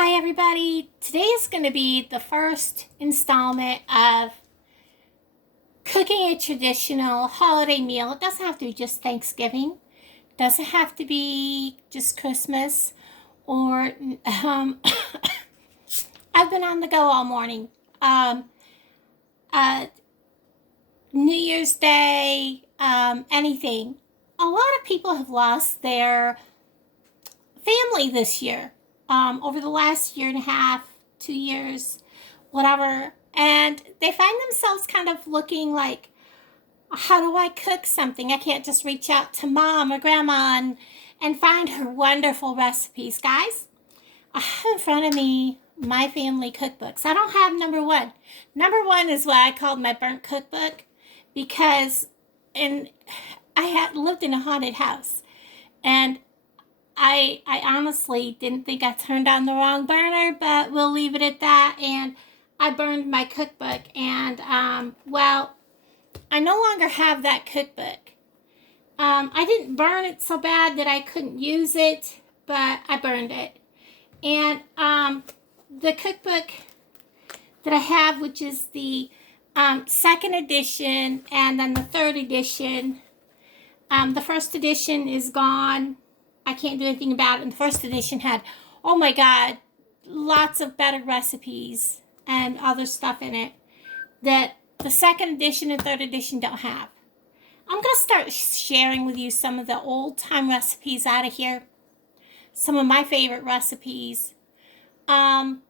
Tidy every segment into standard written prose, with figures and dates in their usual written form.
Hi everybody, today is going to be the first installment of cooking a traditional holiday meal. It doesn't have to be just Thanksgiving, it doesn't have to be just Christmas, or I've been on the go all morning. Um, uh, New Year's Day, anything. A lot of people have lost their family this year, over the last year and a half, 2 years, whatever. And they find themselves kind of looking like, how do I cook something? I can't just reach out to mom or grandma and find her wonderful recipes. Guys, I have in front of me my family cookbooks. I don't have number one. Number one is what I called my burnt cookbook because and I had lived in a haunted house. And I honestly didn't think I turned on the wrong burner, but we'll leave it at that. And I burned my cookbook, and well, I no longer have that cookbook. I didn't burn it so bad that I couldn't use it, but I burned it. And the cookbook that I have, which is the second edition and then the third edition, the first edition is gone. I can't do anything about it. And the first edition had, oh my God, lots of better recipes and other stuff in it that the second edition and third edition don't have. I'm going to start sharing with you some of the old time recipes out of here. Some of my favorite recipes. And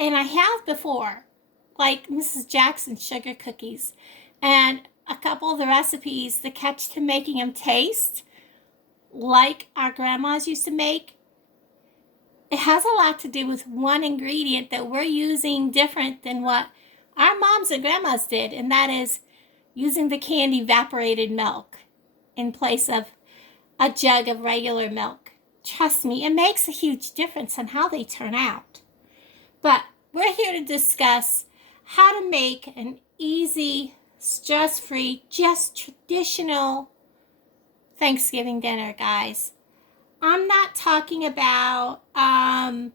I have before, like Mrs. Jackson's sugar cookies. And a couple of the recipes, the catch to making them taste like our grandmas used to make, it has a lot to do with one ingredient that we're using different than what our moms and grandmas did, and that is using the canned evaporated milk in place of a jug of regular milk. Trust me, it makes a huge difference on how they turn out. But we're here to discuss how to make an easy, stress-free, just traditional Thanksgiving dinner, guys. I'm not talking about all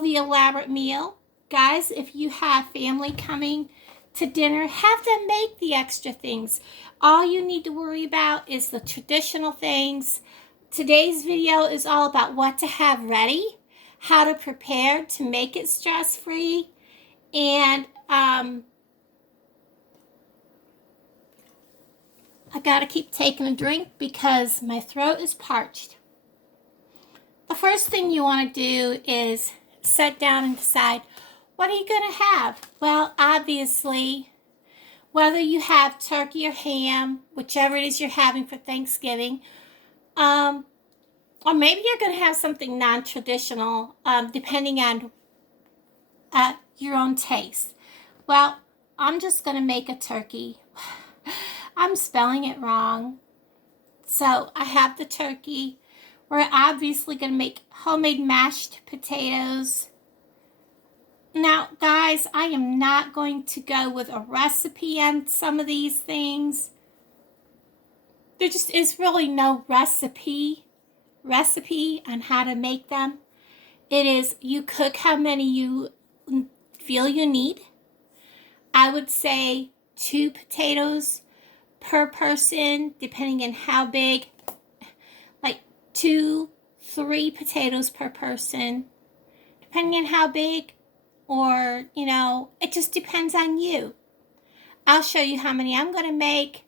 the elaborate meal. Guys, if you have family coming to dinner, have them make the extra things. All you need to worry about is the traditional things. Today's video is all about what to have ready, how to prepare to make it stress-free, and I gotta keep taking a drink because my throat is parched. The first thing you want to do is sit down and decide, what are you going to have? Well, obviously, whether you have turkey or ham, whichever it is you're having for Thanksgiving, or maybe you're going to have something non-traditional, depending on your own taste. Well, I'm just going to make a turkey. I'm spelling it wrong. So I have the turkey. We're obviously going to make homemade mashed potatoes. Now, guys, I am not going to go with a recipe on some of these things. There just is really no recipe on how to make them. It is you cook how many you feel you need. I would say 2 potatoes per person, depending on how big, like 2, 3 potatoes per person, depending on how big, or, it just depends on you. I'll show you how many I'm going to make,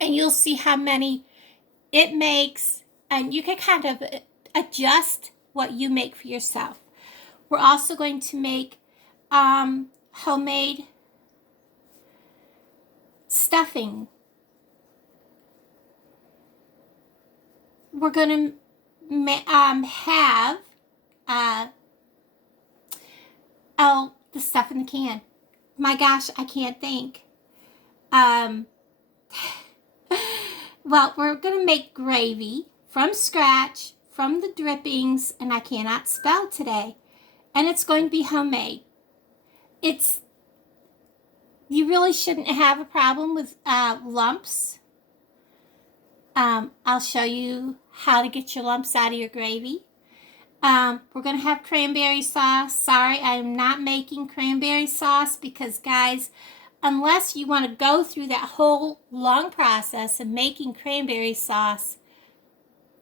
and you'll see how many it makes, and you can kind of adjust what you make for yourself. We're also going to make homemade stuffing. We're going to have the stuff in the can. My gosh, I can't think. Well, we're going to make gravy from scratch, from the drippings, and I cannot spell today. And it's going to be homemade. You really shouldn't have a problem with lumps. I'll show you how to get your lumps out of your gravy. We're going to have cranberry sauce. Sorry, I'm not making cranberry sauce because, guys, unless you want to go through that whole long process of making cranberry sauce,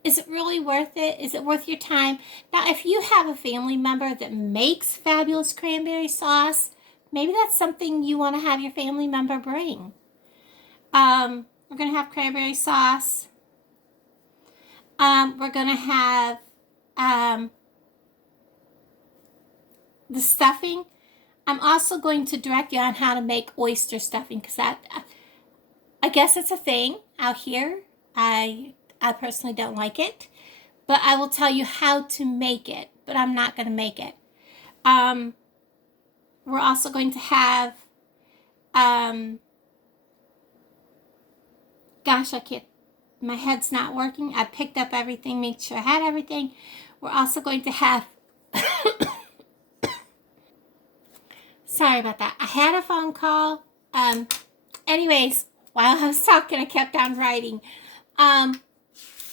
is it really worth it? Is it worth your time? Now, if you have a family member that makes fabulous cranberry sauce, maybe that's something you want to have your family member bring. We're going to have cranberry sauce. We're going to have the stuffing. I'm also going to direct you on how to make oyster stuffing because I guess it's a thing out here. I personally don't like it, but I will tell you how to make it, but I'm not going to make it. We're also going to have, gosh, I can't, my head's not working. I picked up everything, made sure I had everything. We're also going to have, sorry about that. I had a phone call. Anyways, while I was talking, I kept on writing.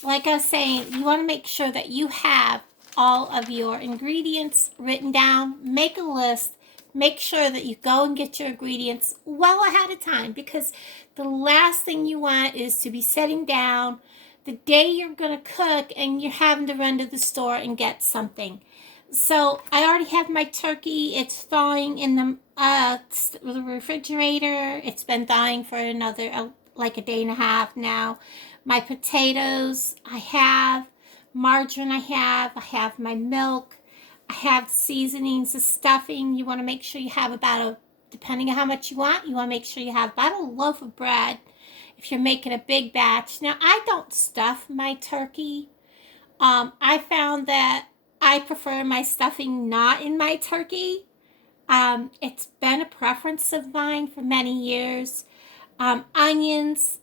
Like I was saying, you want to make sure that you have all of your ingredients written down. Make a list. Make sure that you go and get your ingredients well ahead of time because the last thing you want is to be sitting down the day you're going to cook and you're having to run to the store and get something. So I already have my turkey. It's thawing in the refrigerator. It's been thawing for another like a day and a half now. My potatoes I have, margarine I have my milk, I have seasonings, the stuffing. You want to make sure you have depending on how much you want to make sure you have about a loaf of bread if you're making a big batch. Now, I don't stuff my turkey. I found that I prefer my stuffing not in my turkey. It's been a preference of mine for many years. Onions,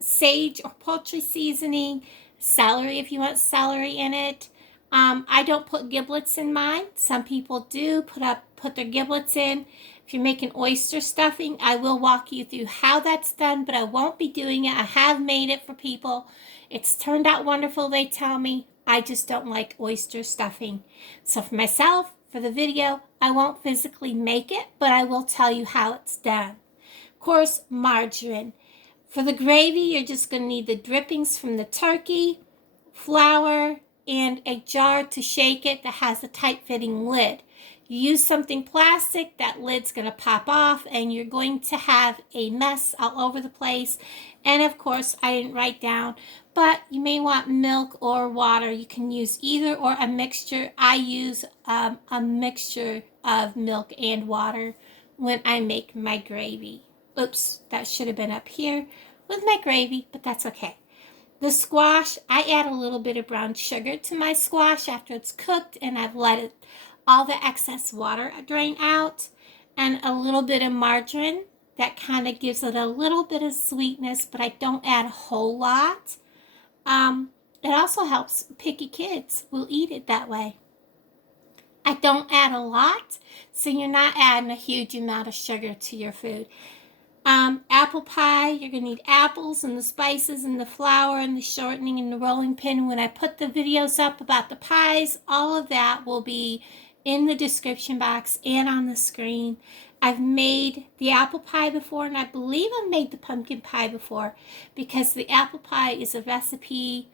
sage or poultry seasoning, celery if you want celery in it. I don't put giblets in mine. Some people do put their giblets in. If you're making oyster stuffing, I will walk you through how that's done, but I won't be doing it. I have made it for people. It's turned out wonderful, they tell me. I just don't like oyster stuffing. So for myself, for the video, I won't physically make it, but I will tell you how it's done. Of course, margarine. For the gravy, you're just going to need the drippings from the turkey, flour, and a jar to shake it that has a tight-fitting lid. You use something plastic, that lid's going to pop off, and you're going to have a mess all over the place. And of course, I didn't write down, but you may want milk or water. You can use either or a mixture. I use a mixture of milk and water when I make my gravy. Oops, that should have been up here with my gravy, but that's okay. The squash, I add a little bit of brown sugar to my squash after it's cooked, and I've let all the excess water drain out, and a little bit of margarine. That kind of gives it a little bit of sweetness, but I don't add a whole lot. It also helps picky kids will eat it that way. I don't add a lot, so you're not adding a huge amount of sugar to your food. Apple pie, you're going to need apples and the spices and the flour and the shortening and the rolling pin. When I put the videos up about the pies, all of that will be in the description box and on the screen. I've made the apple pie before, and I believe I've made the pumpkin pie before because the apple pie is a recipe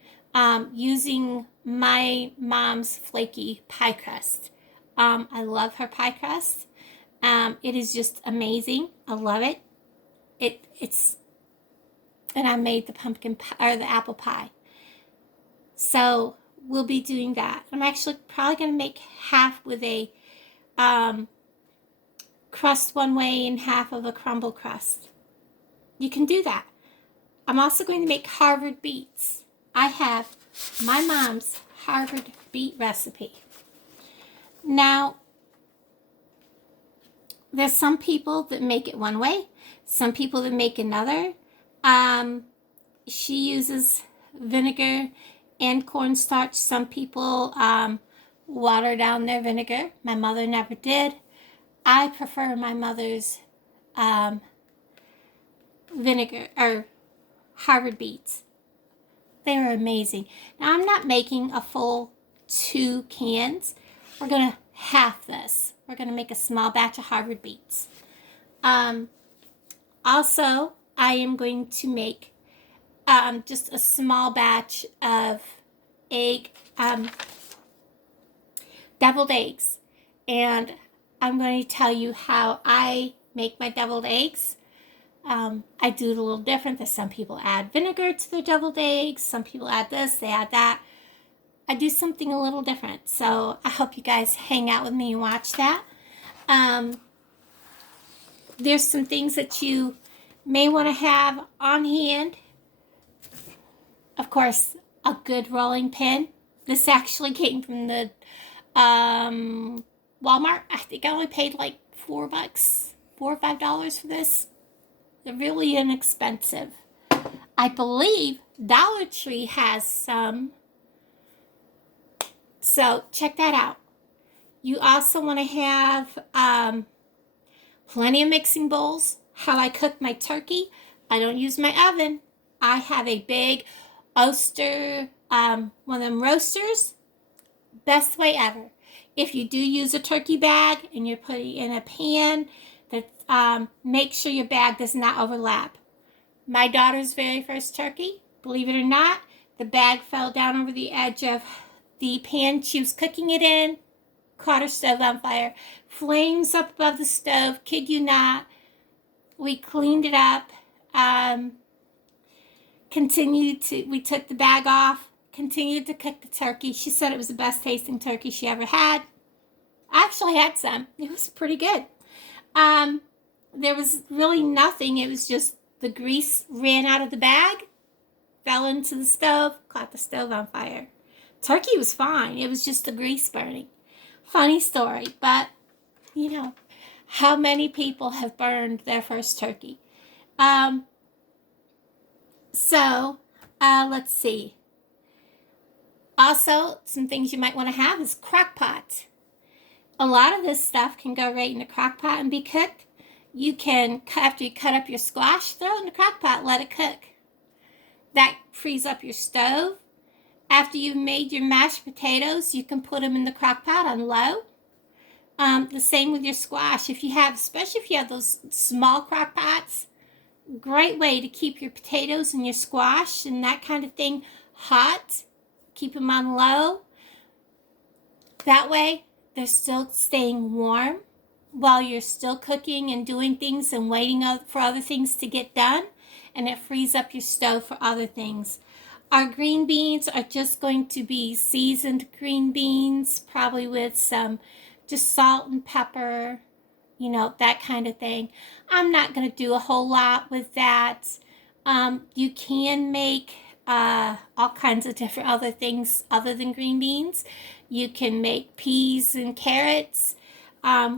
using my mom's flaky pie crust. I love her pie crust. It is just amazing. I love it. And I made the pumpkin pie or the apple pie. So we'll be doing that. I'm actually probably going to make half with a crust one way and half of a crumble crust. You can do that. I'm also going to make Harvard beets. I have my mom's Harvard beet recipe. Now, there's some people that make it one way, some people that make another. She uses vinegar and cornstarch. Some people water down their vinegar. My mother never did. I prefer my mother's vinegar or Harvard beets. They are amazing. Now, I'm not making a full 2 cans. We're going to half this. We're going to make a small batch of Harvard beets. Also, I am going to make just a small batch of deviled eggs. And I'm going to tell you how I make my deviled eggs. I do it a little different. There's some people add vinegar to their deviled eggs. Some people add this, they add that. I do something a little different. So I hope you guys hang out with me and watch that. There's some things that you may want to have on hand. Of course, a good rolling pin. This actually came from the Walmart. I think I only paid like $4, $4 or $5 for this. They're really inexpensive. I believe Dollar Tree has some. So check that out. You also want to have plenty of mixing bowls. How I cook my turkey. I don't use my oven. I have a big Oster, one of them roasters. Best way ever. If you do use a turkey bag and you're putting in a pan, that make sure your bag does not overlap. My daughter's very first turkey, believe it or not, the bag fell down over the edge of the pan she was cooking it in, caught her stove on fire. Flames up above the stove, kid you not. We cleaned it up. We took the bag off, continued to cook the turkey. She said it was the best tasting turkey she ever had. I actually had some. It was pretty good. There was really nothing. It was just the grease ran out of the bag, fell into the stove, caught the stove on fire. Turkey was fine. It was just the grease burning. Funny story, but you know, how many people have burned their first turkey? Let's see. Also, some things you might want to have is crock pot. A lot of this stuff can go right in the crock pot and be cooked. You can, after you cut up your squash, throw it in the crock pot, let it cook. That frees up your stove. After you've made your mashed potatoes, you can put them in the crock pot on low. The same with your squash. Especially if you have those small crock pots, great way to keep your potatoes and your squash and that kind of thing hot. Keep them on low. That way, they're still staying warm while you're still cooking and doing things and waiting for other things to get done. And it frees up your stove for other things. Our green beans are just going to be seasoned green beans, probably with some just salt and pepper, that kind of thing. I'm not going to do a whole lot with that. You can make all kinds of different other things other than green beans. You can make peas and carrots,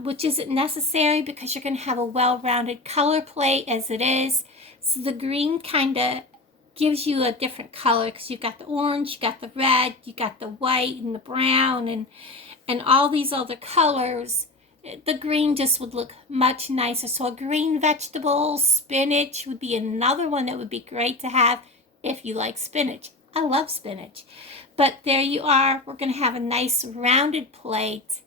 which isn't necessary because you're going to have a well-rounded color plate as it is. So the green kind of gives you a different color because you've got the orange, you got the red, you got the white and the brown and all these other colors. The green just would look much nicer. So a green vegetable, spinach would be another one that would be great to have if you like spinach. I love spinach. But there you are. We're going to have a nice rounded plate.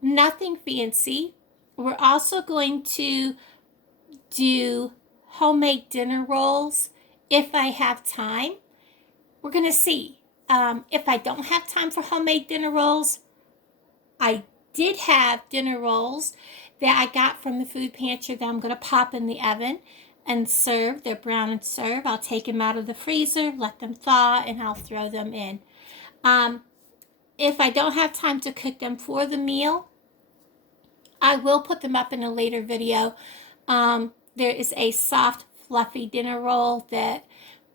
Nothing fancy. We're also going to do homemade dinner rolls if I have time. We're going to see. If I don't have time for homemade dinner rolls, I did have dinner rolls that I got from the food pantry that I'm going to pop in the oven and serve. They're brown and serve. I'll take them out of the freezer, let them thaw, and I'll throw them in. If I don't have time to cook them for the meal, I will put them up in a later video. There is a soft, fluffy dinner roll that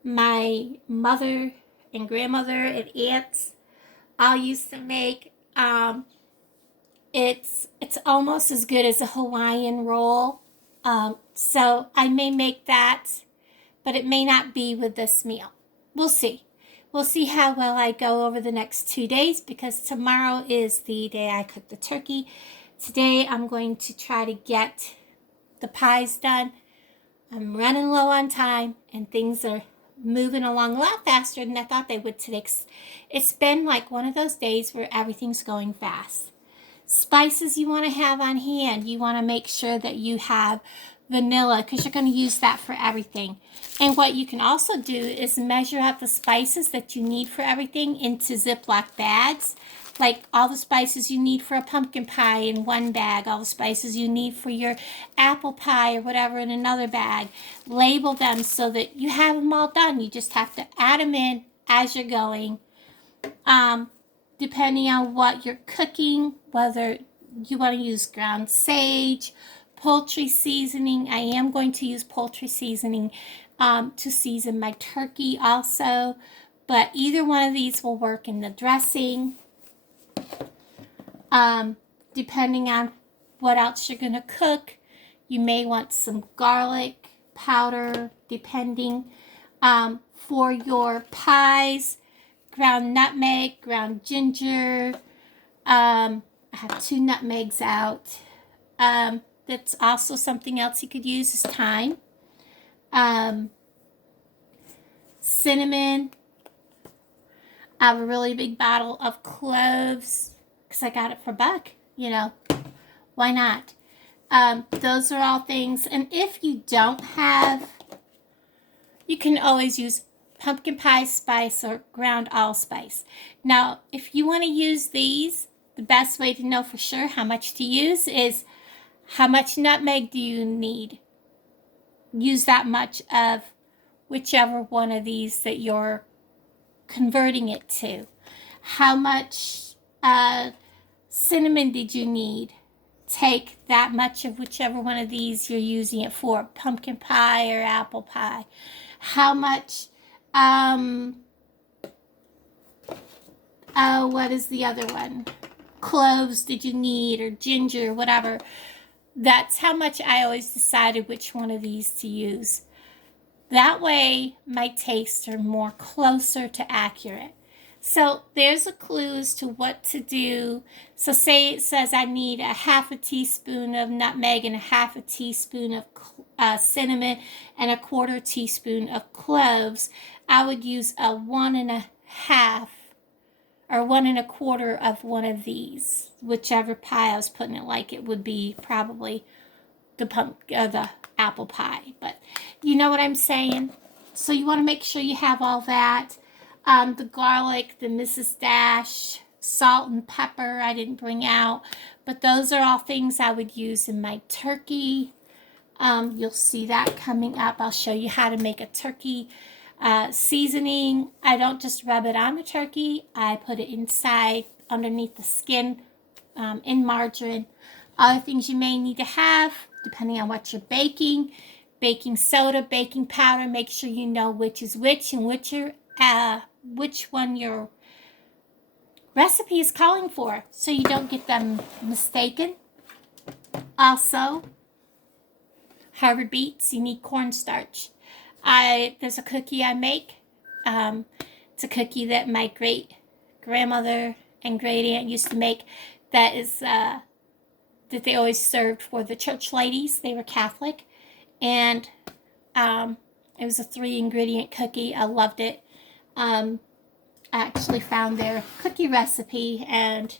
my mother and grandmother and aunts all used to make. It's almost as good as a Hawaiian roll. So I may make that, but it may not be with this meal. We'll see. We'll see how well I go over the next 2 days because tomorrow is the day I cook the turkey. Today I'm going to try to get the pies done. I'm running low on time and things are moving along a lot faster than I thought they would today. It's been like one of those days where everything's going fast. Spices you want to have on hand. You want to make sure that you have vanilla because you're going to use that for everything. And what you can also do is measure out the spices that you need for everything into Ziploc bags. Like all the spices you need for a pumpkin pie in one bag, all the spices you need for your apple pie or whatever in another bag. Label them so that you have them all done. You just have to add them in as you're going. Depending on what you're cooking, whether you want to use ground sage, poultry seasoning. I am going to use poultry seasoning to season my turkey also. But either one of these will work in the dressing. Depending on what else you're going to cook, you may want some garlic powder, depending. For your pies, ground nutmeg, ground ginger. I have 2 nutmegs out. That's also something else you could use is thyme. Cinnamon. I have a really big bottle of cloves because I got it for $1. You know, why not? Those are all things. And if you don't have, you can always use pumpkin pie spice or ground allspice. Now, if you want to use these, the best way to know for sure how much to use is how much nutmeg do you need. Use that much of whichever one of these that you're converting it to. How much cinnamon did you need? Take that much of whichever one of these you're using it for, pumpkin pie or apple pie. How much, what is the other one? Cloves did you need, or ginger, whatever. That's how much I always decided which one of these to use. That way, my tastes are more closer to accurate. So there's a clue as to what to do. So say it says I need a 1/2 teaspoon of nutmeg and a 1/2 teaspoon of cinnamon and a 1/4 teaspoon of cloves. I would use a 1 1/2 or 1 1/4 of one of these. Whichever pie I was putting it like, it would be probably the apple pie. But you know what I'm saying? So you want to make sure you have all that. The garlic, the Mrs. Dash, salt and pepper I didn't bring out. But those are all things I would use in my turkey. You'll see that coming up. I'll show you how to make a turkey seasoning. I don't just rub it on the turkey. I put it inside, underneath the skin, in margarine. Other things you may need to have, depending on what you're baking. Baking soda, baking powder. Make sure you know which is which and which one your recipe is calling for, so you don't get them mistaken. Also, Harvard beets, you need cornstarch. There's a cookie I make. It's a cookie that my great grandmother and great aunt used to make. That is that they always served for the church ladies. They were Catholic, and it was a 3-ingredient cookie. I loved it. I actually found their cookie recipe, and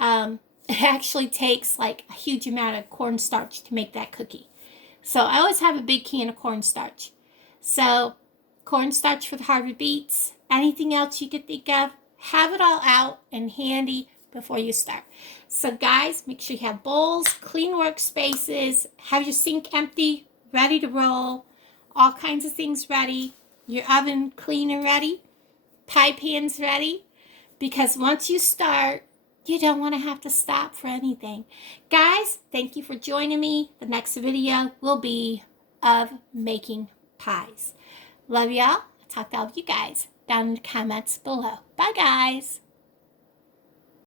it actually takes like a huge amount of cornstarch to make that cookie. So I always have a big can of cornstarch. So cornstarch for the Harvard beets. Anything else you could think of, have it all out and handy before you start. So guys, make sure you have bowls, clean workspaces, have your sink empty, ready to roll, all kinds of things ready, your oven clean and ready, pie pans ready, because once you start, you don't want to have to stop for anything. Guys, thank you for joining me. The next video will be of making pies. Love y'all. I'll talk to all of you guys down in the comments below. Bye, guys.